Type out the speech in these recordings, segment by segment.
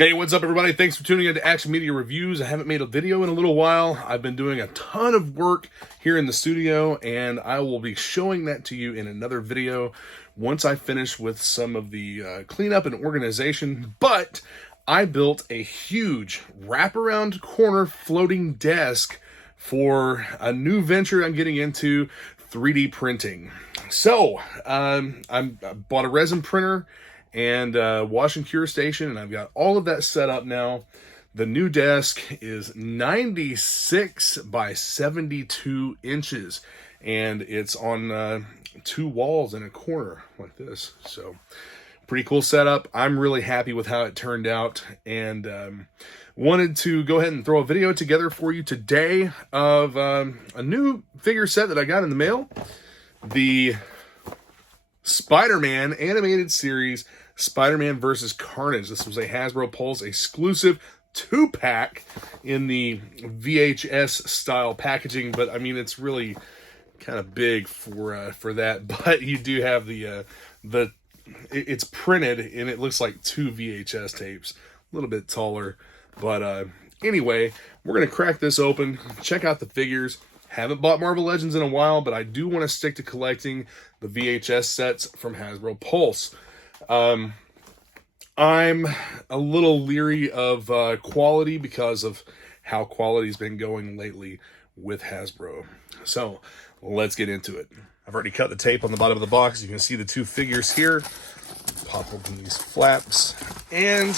Hey, what's up everybody? Thanks for tuning in to Action Media Reviews. I haven't made a video in a little while. I've been doing a ton of work here in the studio, and I will be showing that to you in another video once I finish with some of the cleanup and organization. But I built a huge wraparound corner floating desk for a new venture I'm getting into, 3D printing. So, I bought a resin printer and wash and cure station, and I've got all of that set up now. The new desk is 96 by 72 inches, and it's on two walls in a corner like this. So pretty cool setup. I'm really happy with how it turned out, and wanted to go ahead and throw a video together for you today of a new figure set that I got in the mail. The Spider-Man animated series, Spider-Man vs. Carnage. This was a Hasbro Pulse exclusive 2-pack in the VHS style packaging, but I mean it's really kind of big for that. But you do have it's printed and it looks like 2 VHS tapes, a little bit taller. But anyway, we're gonna crack this open, check out the figures. Haven't bought Marvel Legends in a while, but I do want to stick to collecting the VHS sets from Hasbro Pulse. I'm a little leery of quality because of how quality's been going lately with Hasbro. So let's get into it. I've already cut the tape on the bottom of the box. You can see the two figures here. Pop open these flaps and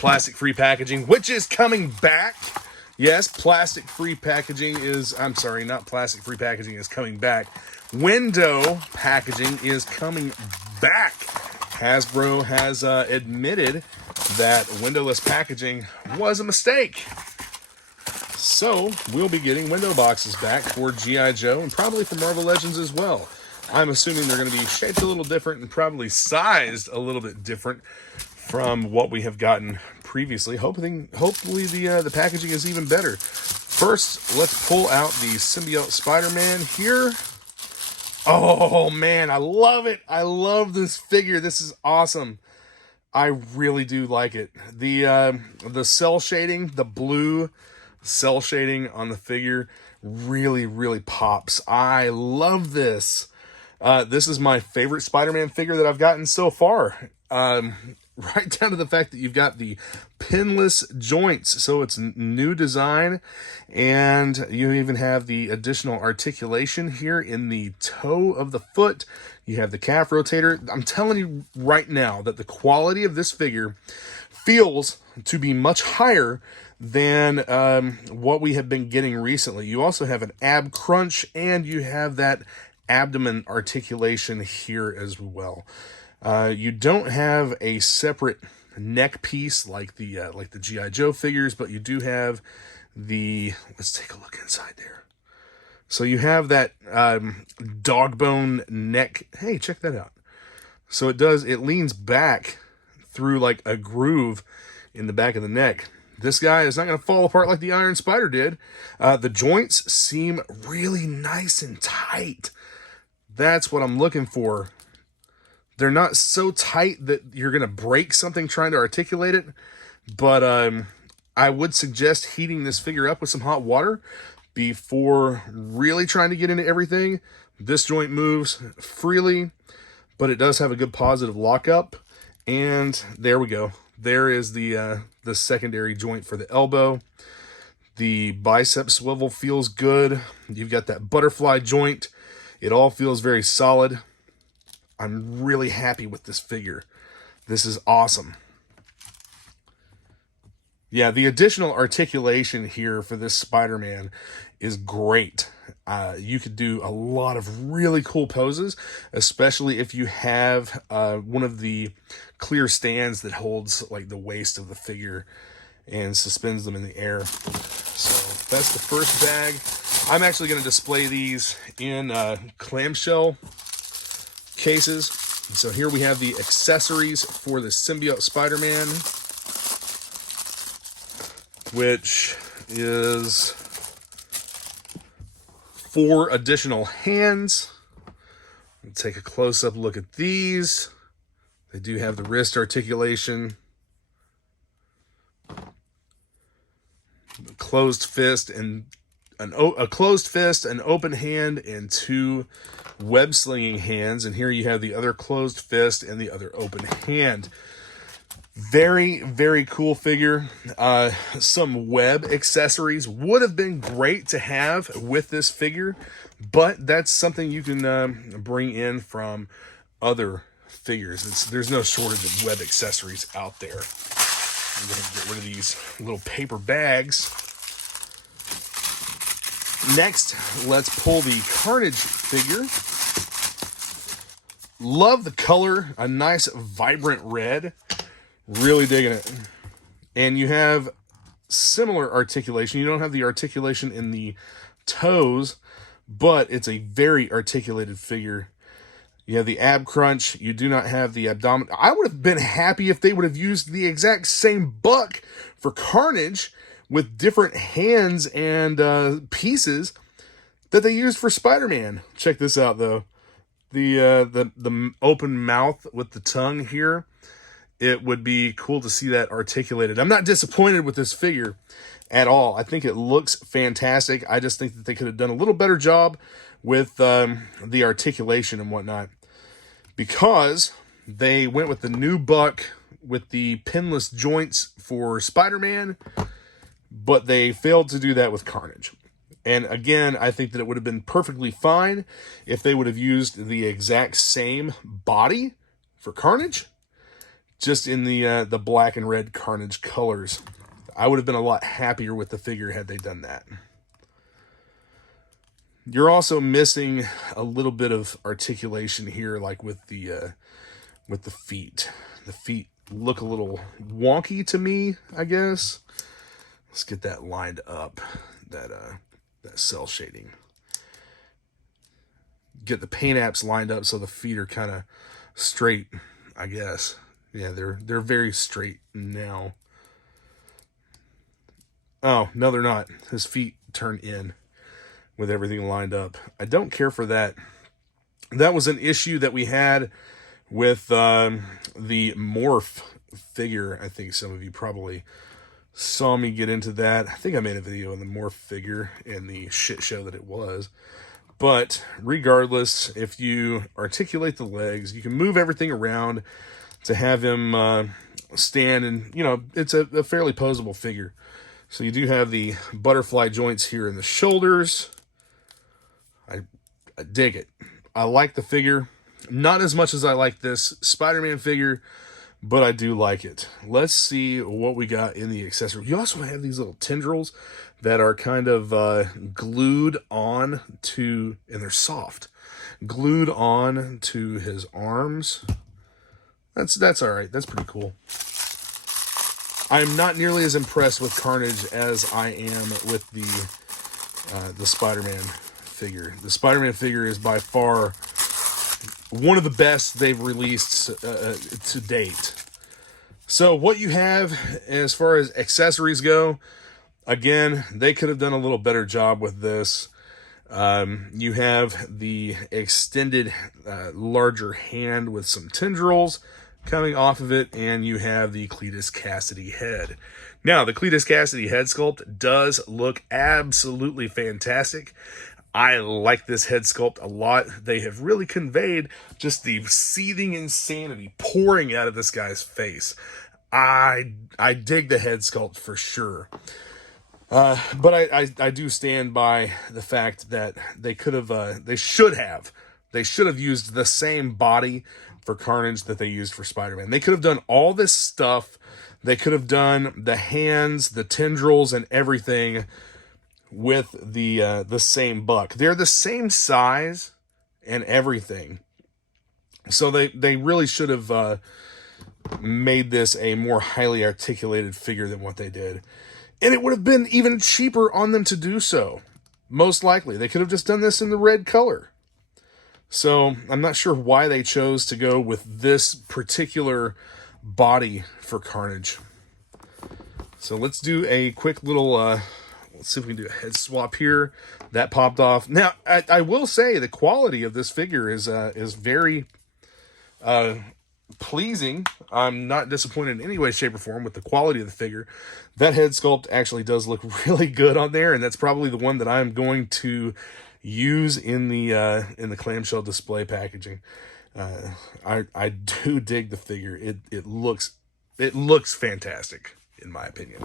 plastic-free packaging, which is coming back. Yes, plastic-free packaging is, I'm sorry, not plastic-free packaging is coming back. Window packaging is coming back. Hasbro has admitted that windowless packaging was a mistake. So, we'll be getting window boxes back for G.I. Joe and probably for Marvel Legends as well. I'm assuming they're going to be shaped a little different and probably sized a little bit different from what we have gotten previously. Hopefully the packaging is even better. First, let's pull out the Symbiote Spider-Man here. Oh man, I love it. I love this figure. This is awesome. I really do like it. The cell shading, the blue cell shading on the figure really pops. I love this. This is my favorite Spider-Man figure that I've gotten so far. Right down to the fact that you've got the pinless joints, so it's new design, and you even have the additional articulation here in the toe of the foot. You have the calf rotator. I'm telling you right now that the quality of this figure feels to be much higher than what we have been getting recently. You also have an ab crunch, and you have that abdomen articulation here as well. You don't have a separate neck piece like the G.I. Joe figures, but you do have the, let's take a look inside there. So you have that dog bone neck. Hey, check that out. So it leans back through like a groove in the back of the neck. This guy is not going to fall apart like the Iron Spider did. The joints seem really nice and tight. That's what I'm looking for. They're not so tight that you're going to break something trying to articulate it, but I would suggest heating this figure up with some hot water before really trying to get into everything. This joint moves freely, but it does have a good positive lockup, and there we go. There is the secondary joint for the elbow. The bicep swivel feels good. You've got that butterfly joint. It all feels very solid. I'm really happy with this figure. This is awesome. Yeah, the additional articulation here for this Spider-Man is great. You could do a lot of really cool poses, especially if you have one of the clear stands that holds like the waist of the figure and suspends them in the air. So that's the first bag. I'm actually going to display these in clamshell cases. So here we have the accessories for the Symbiote Spider-Man, which is 4 additional hands. Take a close-up look at these. They do have the wrist articulation, closed fist, and a closed fist, an open hand, and two web slinging hands. And here you have the other closed fist and the other open hand. Very, very cool figure. Some web accessories would have been great to have with this figure, but that's something you can bring in from other figures. There's no shortage of web accessories out there. I'm going to get rid of these little paper bags. Next, let's pull the Carnage figure. Love the color, a nice vibrant red. Really digging it. And you have similar articulation. You don't have the articulation in the toes, but it's a very articulated figure. You have the ab crunch. You do not have the abdomen. I would have been happy if they would have used the exact same buck for Carnage with different hands and pieces that they used for Spider-Man. Check this out, though. The open mouth with the tongue here. It would be cool to see that articulated. I'm not disappointed with this figure at all. I think it looks fantastic. I just think that they could have done a little better job with the articulation and whatnot, because they went with the new buck with the pinless joints for Spider-Man, but they failed to do that with Carnage. And again, I think that it would have been perfectly fine if they would have used the exact same body for Carnage, just in the black and red Carnage colors. I would have been a lot happier with the figure had they done that. You're also missing a little bit of articulation here, like with the feet. The feet look a little wonky to me, I guess. Let's get that lined up, that cell shading. Get the paint apps lined up so the feet are kind of straight, I guess. Yeah, they're very straight now. Oh, no, they're not. His feet turn in with everything lined up. I don't care for that. That was an issue that we had with the Morph figure. I think some of you probably saw me get into that. I think I made a video on the Morph figure and the shit show that it was. But regardless, if you articulate the legs, you can move everything around to have him stand, and it's a fairly posable figure. So you do have the butterfly joints here in the shoulders. I dig it. I like the figure. Not as much as I like this Spider-Man figure, but I do like it. Let's see what we got in the accessory. You also have these little tendrils that are kind of glued on to, and they're soft, glued on to his arms. That's all right. That's pretty cool. I'm not nearly as impressed with Carnage as I am with the Spider-Man figure. The Spider-Man figure is by far one of the best they've released to date. So what you have as far as accessories go, again, they could have done a little better job with this. You have the extended larger hand with some tendrils coming off of it, and you have the Cletus Cassidy head. Now, the Cletus Cassidy head sculpt does look absolutely fantastic. I like this head sculpt a lot. They have really conveyed just the seething insanity pouring out of this guy's face. I dig the head sculpt for sure. But I do stand by the fact that they could have, they should have used the same body for Carnage that they used for Spider-Man. They could have done all this stuff. They could have done the hands, the tendrils, and everything with the same buck. They're the same size and everything. So they really should have made this a more highly articulated figure than what they did. And it would have been even cheaper on them to do so. Most likely. They could have just done this in the red color. So I'm not sure why they chose to go with this particular body for Carnage. So let's do a quick little, let's see if we can do a head swap here. That popped off. Now, I will say the quality of this figure is very pleasing. I'm not disappointed in any way, shape, or form with the quality of the figure. That head sculpt actually does look really good on there, and that's probably the one that I'm going to use in the clamshell display packaging. I do dig the figure. It looks fantastic in my opinion.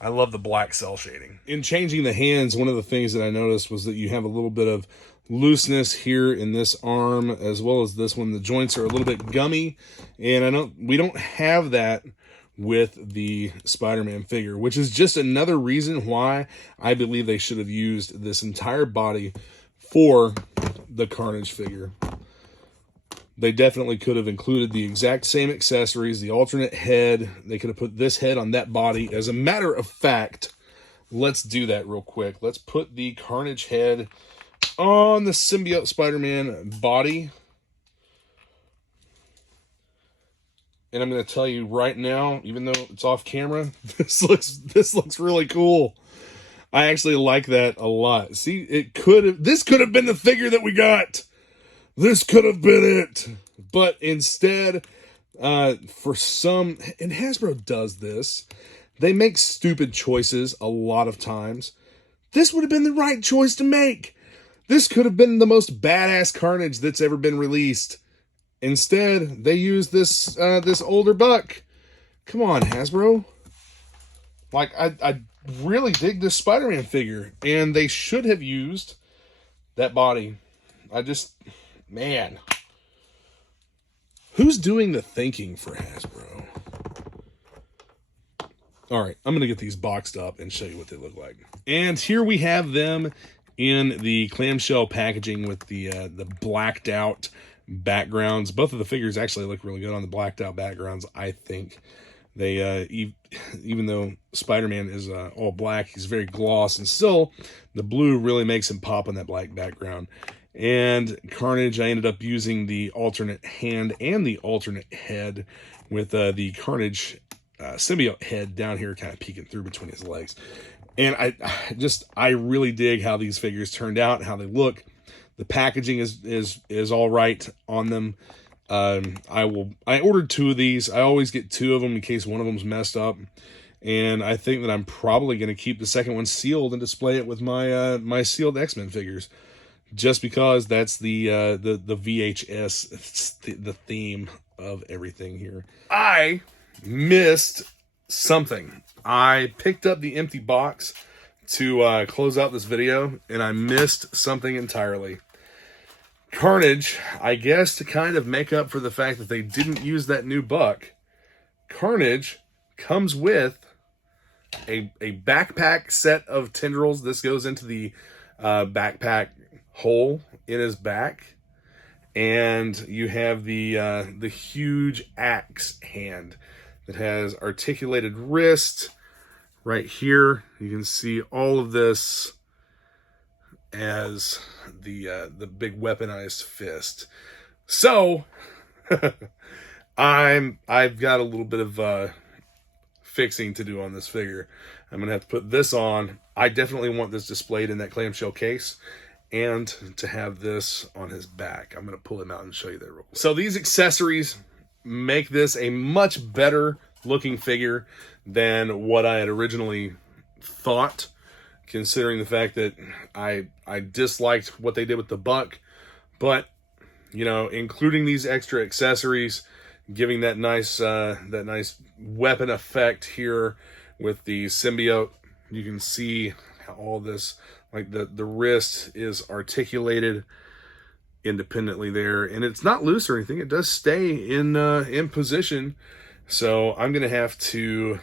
I love the black cell shading. In changing the hands, one of the things that I noticed was that you have a little bit of looseness here in this arm as well as this one. The joints are a little bit gummy, and we don't have that with the Spider-Man figure, which is just another reason why I believe they should have used this entire body for the Carnage figure. They definitely could have included the exact same accessories, the alternate head. They could have put this head on that body. As a matter of fact, let's do that real quick. Let's put the Carnage head on the Symbiote Spider-Man body. And I'm going to tell you right now, even though it's off camera, this looks really cool. I actually like that a lot. See, this could have been the figure that we got. This could have been it. But instead, and Hasbro does this, they make stupid choices a lot of times. This would have been the right choice to make. This could have been the most badass Carnage that's ever been released. Instead, they use this older buck. Come on, Hasbro. Like, I really dig this Spider-Man figure, and they should have used that body. Man. Who's doing the thinking for Hasbro? All right, I'm going to get these boxed up and show you what they look like. And here we have them in the clamshell packaging with the blacked out backgrounds. Both of the figures actually look really good on the blacked out backgrounds, I think. They even though Spider-Man is all black, he's very gloss, and still the blue really makes him pop on that black background. And Carnage, I ended up using the alternate hand and the alternate head with the Carnage symbiote head down here kind of peeking through between his legs. And I really dig how these figures turned out, how they look. The packaging is all right on them. I ordered 2 of these. I always get 2 of them in case one of them's messed up. And I think that I'm probably going to keep the second one sealed and display it with my my sealed X-Men figures. Just because that's the VHS, the theme of everything here. I missed something. I picked up the empty box to close out this video, and I missed something entirely. Carnage, I guess to kind of make up for the fact that they didn't use that new buck, Carnage comes with a backpack set of tendrils. This goes into the backpack hole in his back, and you have the huge axe hand that has articulated wrist right here. You can see all of this as the big weaponized fist. So I've got a little bit of fixing to do on this figure. I'm gonna have to put this on. I definitely want this displayed in that clamshell case, and to have this on his back. I'm going to pull him out and show you that real quick. So these accessories make this a much better looking figure than what I had originally thought, considering the fact that I disliked what they did with the buck. But, you know, including these extra accessories, giving that nice weapon effect here with the symbiote, you can see how all this, like the wrist is articulated independently there, and it's not loose or anything. It does stay in position. So I'm gonna have to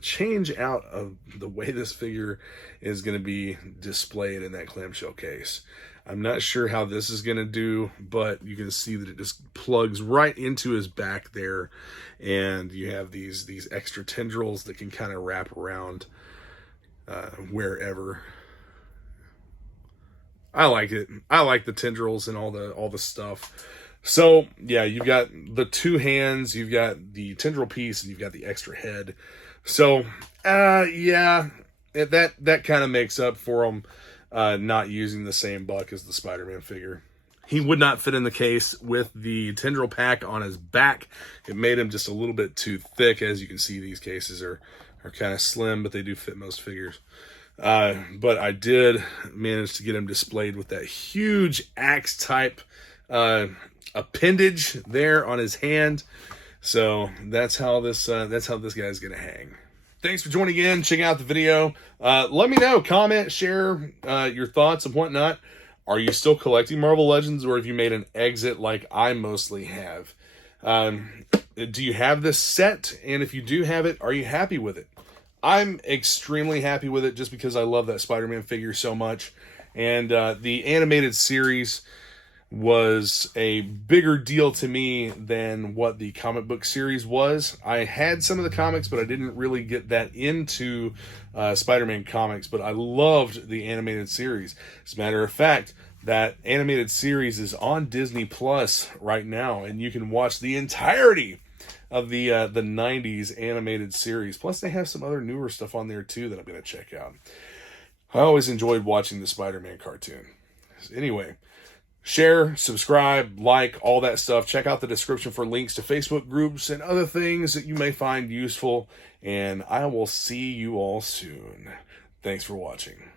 change out of the way this figure is gonna be displayed in that clamshell case. I'm not sure how this is gonna do, but you can see that it just plugs right into his back there, and you have these extra tendrils that can kind of wrap around wherever. I like it. I like the tendrils and all the stuff. So yeah, you've got the 2 hands, you've got the tendril piece, and you've got the extra head. So yeah, that kind of makes up for them not using the same buck as the Spider-Man figure. he would not fit in the case with the tendril pack on his back. It made him just a little bit too thick. As you can see, these cases are kind of slim, but they do fit most figures. But I did manage to get him displayed with that huge axe type appendage there on his hand. So that's how this guy's gonna hang. Thanks for joining in, checking out the video. Let me know, comment, share your thoughts and whatnot. Are you still collecting Marvel Legends, or have you made an exit like I mostly have? Do you have this set? And if you do have it, are you happy with it? I'm extremely happy with it just because I love that Spider-Man figure so much. And the animated series was a bigger deal to me than what the comic book series was. I had some of the comics, but I didn't really get that into Spider-Man comics, but I loved the animated series. As a matter of fact, that animated series is on Disney Plus right now, and you can watch the entirety of the 90s animated series. Plus, they have some other newer stuff on there, too, that I'm going to check out. I always enjoyed watching the Spider-Man cartoon. Anyway, share, subscribe, like, all that stuff. Check out the description for links to Facebook groups and other things that you may find useful. And I will see you all soon. Thanks for watching.